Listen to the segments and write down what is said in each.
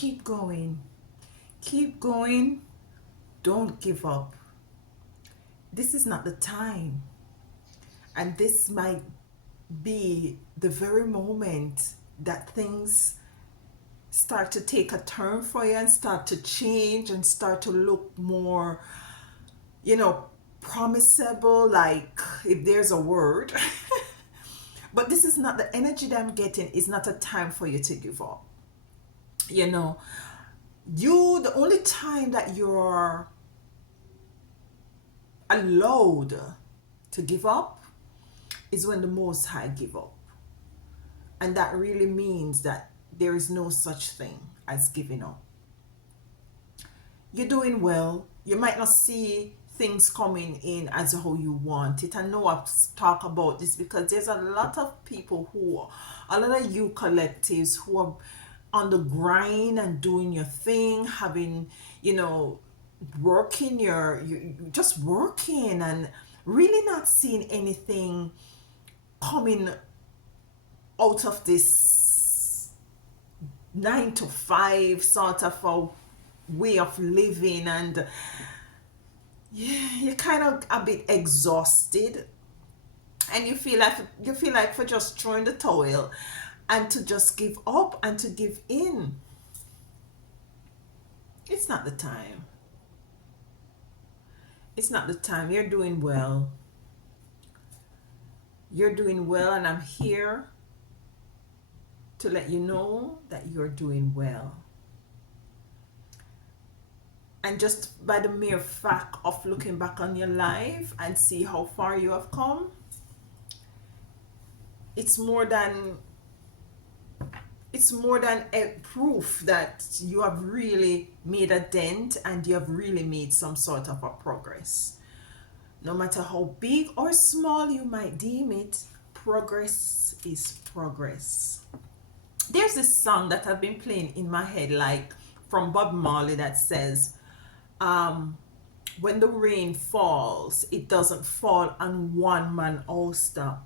Keep going. Keep going. Don't give up. This is not the time. And this might be the very moment that things start to take a turn for you and start to change and start to look more, you know, promisable, like if there's a word. But this is not the energy that I'm getting, is not a time for you to give up. You know, the only time that you're allowed to give up is when the Most High give up. And that really means that there is no such thing as giving up. You're doing well. You might not see things coming in as how you want it. I know I've talked about this because there's a lot of people a lot of you collectives who are on the grind and doing your thing, having, you know, working you just working and really not seeing anything coming out of this 9 to 5 sort of a way of living, and yeah, you're kind of a bit exhausted, and you feel like for just throwing the towel and to just give up and to give in. It's not the time. It's not the time. You're doing well. You're doing well, and I'm here to let you know that you're doing well. And just by the mere fact of looking back on your life and see how far you have come, it's more than a proof that you have really made a dent and you have really made some sort of a progress. No matter how big or small you might deem it, progress is progress. There's this song that I've been playing in my head, like from Bob Marley, that says, when the rain falls, it doesn't fall on one man all stop.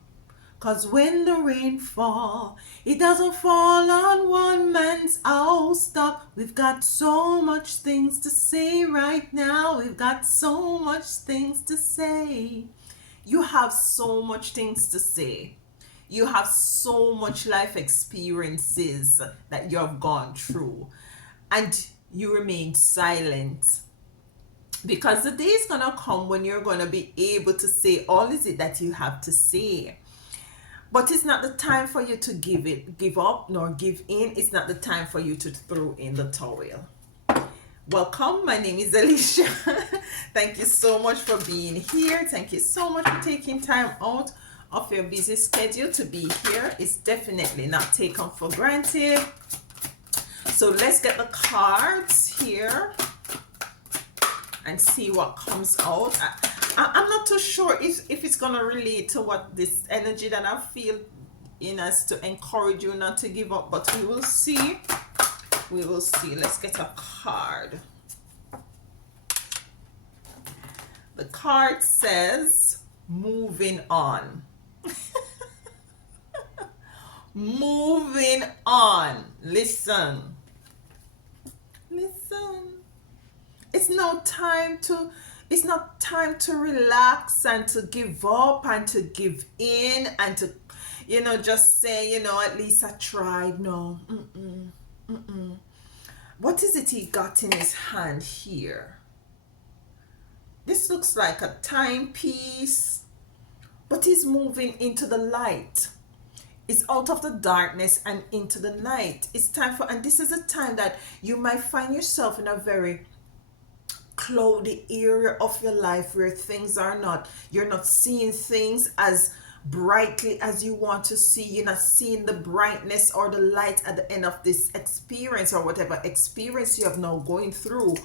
Cause when the rain fall, it doesn't fall on one man's all stop. We've got so much things to say right now. We've got so much things to say. You have so much things to say. You have so much life experiences that you have gone through, and you remain silent. Because the day is gonna come when you're gonna be able to say all is it that you have to say. But it's not the time for you to give up, nor give in. It's not the time for you to throw in the towel. Welcome, my name is Alicia. Thank you so much for being here. Thank you so much for taking time out of your busy schedule to be here. It's definitely not taken for granted. So let's get the cards here and see what comes out. I'm not too sure if it's gonna relate to what this energy that I feel in us to encourage you not to give up, but we will see. We will see. Let's get a card. The card says moving on. Moving on. Listen. It's not time to relax and to give up and to give in and to, just say, at least I tried. No. What is it he got in his hand here? This looks like a timepiece, but he's moving into the light. It's out of the darkness and into the light. It's time and this is a time that you might find yourself in a very cloudy area of your life where you're not seeing things as brightly as you want to see. You're not seeing the brightness or the light at the end of this experience or whatever experience you have now going through.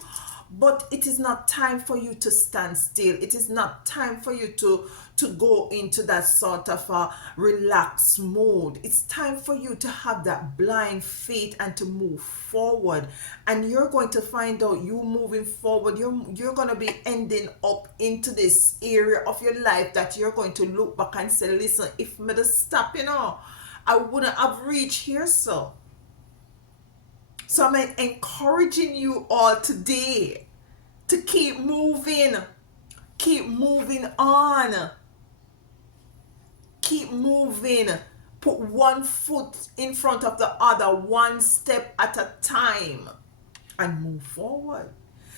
But it is not time for you to stand still. It is not time for you to go into that sort of a relaxed mode. It's time for you to have that blind faith and to move forward. And you're going to find out you moving forward, you're going to be ending up into this area of your life that you're going to look back and say, listen, if me to stop, I wouldn't have reached here. So So I'm encouraging you all today to keep moving on, keep moving. Put one foot in front of the other, one step at a time, and move forward.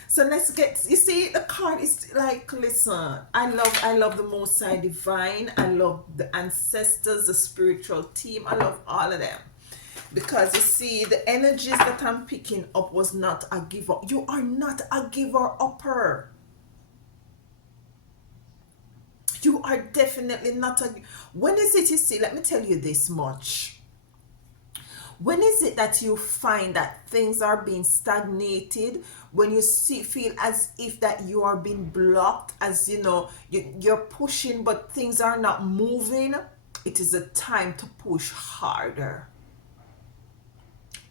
So let's get, you see, the card is like, listen, I love the Most High Divine. I love the ancestors, the spiritual team. I love all of them. Because you see, the energies that I'm picking up was not a giver. You are not a giver upper. You are definitely not a. When is it, you see, let me tell you this much. When is it that you find that things are being stagnated? When you feel as if that you are being blocked, as you know, you're pushing but things are not moving, it is a time to push harder.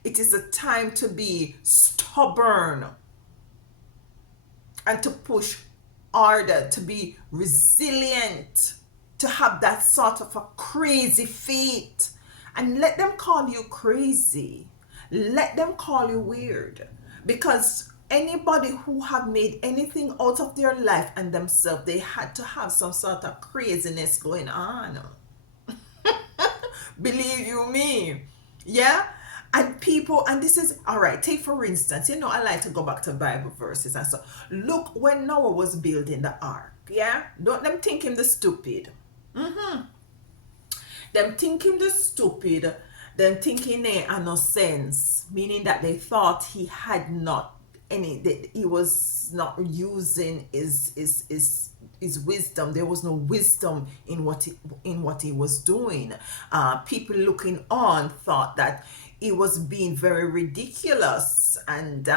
It is a time to be stubborn and to push harder, to be resilient, to have that sort of a crazy faith. And let them call you crazy. Let them call you weird. Because anybody who have made anything out of their life and themselves, they had to have some sort of craziness going on. Believe you me. Yeah? And people, and this is, all right, take for instance, you know, I like to go back to Bible verses and so. Look when Noah was building the ark, yeah? Don't them think him the stupid. Them think him the stupid, them thinking they are no sense, meaning that they thought he had not any, that he was not using his wisdom. There was no wisdom in what he was doing. People looking on thought that he was being very ridiculous and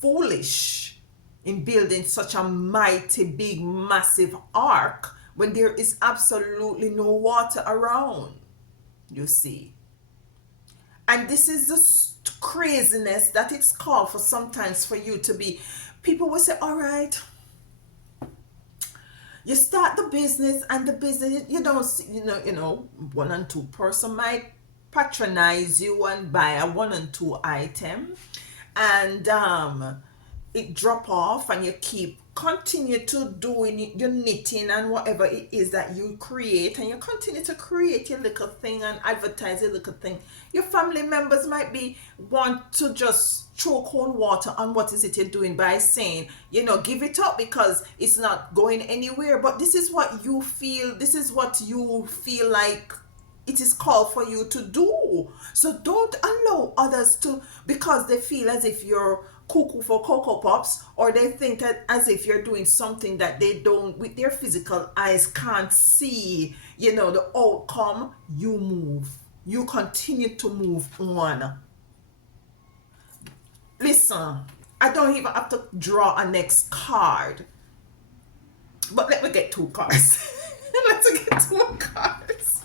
foolish in building such a mighty, big, massive ark when there is absolutely no water around, you see. And this is the craziness that it's called for sometimes for you to be. People will say, all right, you start the business and the business, you don't see, you know, one and two person might patronize you and buy a one and two item, and it drop off and you continue to doing your knitting and whatever it is that you create, and you continue to create your little thing and advertise your little thing. Your family members might be want to just throw cold water on what is it you're doing by saying, you know, give it up because it's not going anywhere. But this is what you feel, like it is called for you to do. So don't allow others to, because they feel as if you're cuckoo for Cocoa Pops, or they think that as if you're doing something that they don't, with their physical eyes, can't see, you know, the outcome. You move. You continue to move on. Listen, I don't even have to draw a next card. But let me get two cards. Let's get two cards.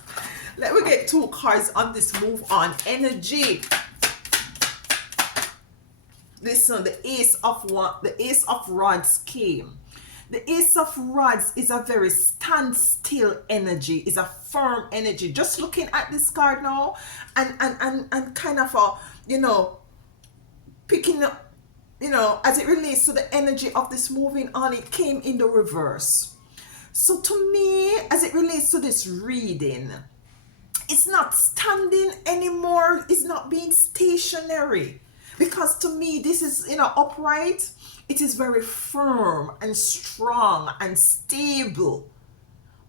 Let me get two cards on this move on energy. Listen, the Ace of Rods came. The Ace of Rods is a very standstill energy, is a firm energy. Just looking at this card now and kind of a, you know, picking up, you know, as it relates to the energy of this moving on, it came in the reverse. So to me, as it relates to this reading, it's not standing anymore. It's not being stationary. Because to me, this is, you know, upright. It is very firm and strong and stable.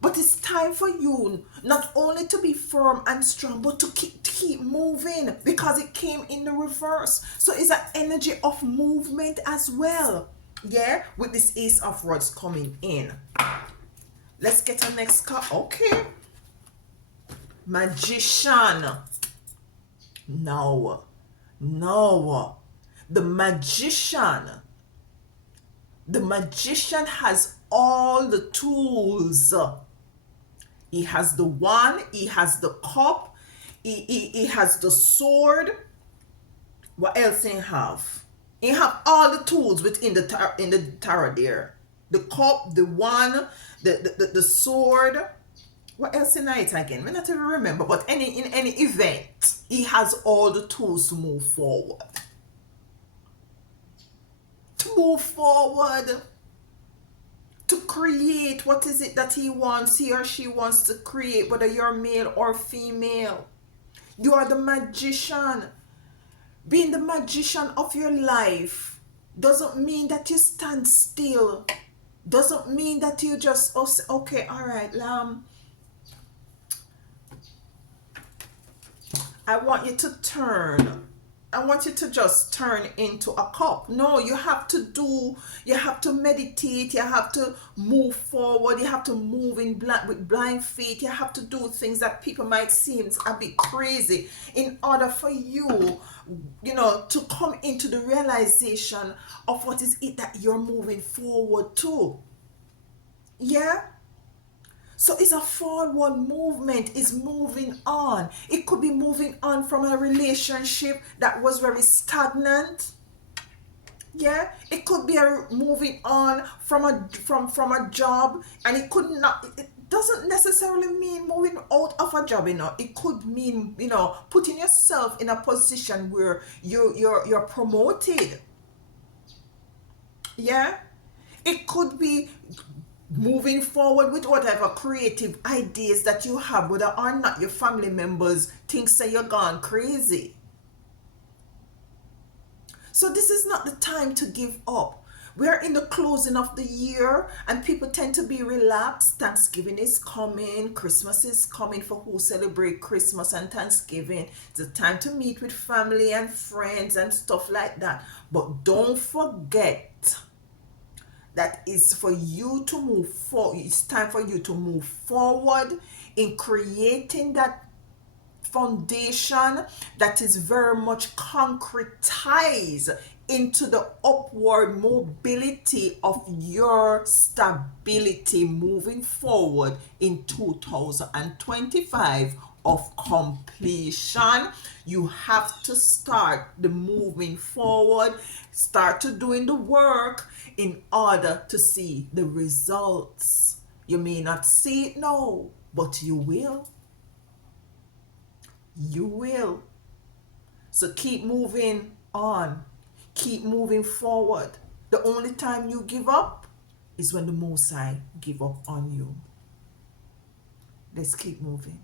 But it's time for you not only to be firm and strong, but to keep moving, because it came in the reverse. So it's an energy of movement as well. Yeah, with this Ace of Rods coming in. Let's get a next card. Okay. Magician. No. The magician has all the tools. He has the wand, he has the cup, he has the sword. What else he have? He have all the tools within the tarot there. The cup, the wand, the sword, What else in it again? I not even remember. But in any event, he has all the tools to move forward. To move forward. To create what is it that he wants, he or she wants to create, whether you're male or female. You are the magician. Being the magician of your life doesn't mean that you stand still. Doesn't mean that you just, oh, okay, all right, I want you to turn. I want you to just turn into a cup. No, you have to meditate, you have to move forward, you have to move with blind feet, you have to do things that people might seem a bit crazy in order for you, to come into the realization of what is it that you're moving forward to. Yeah? So it's a forward movement, it's moving on. It could be moving on from a relationship that was very stagnant. Yeah, it could be moving on from a job, and it doesn't necessarily mean moving out of a job. It could mean putting yourself in a position where you're promoted. Yeah, it could be moving forward with whatever creative ideas that you have, whether or not your family members think say you're gone crazy. So this is not the time to give up. We're in the closing of the year and people tend to be relaxed. Thanksgiving is coming, Christmas is coming for who celebrate Christmas and Thanksgiving. It's a time to meet with family and friends and stuff like that. But don't forget that is for you to move forward. It's time for you to move forward in creating that foundation that is very much concretized into the upward mobility of your stability moving forward in 2025 of completion. You have to start the moving forward, start to doing the work in order to see the results. You may not see it now, but you will. You will. So keep moving on. Keep moving forward. The only time you give up is when the Most High give up on you. Let's keep moving.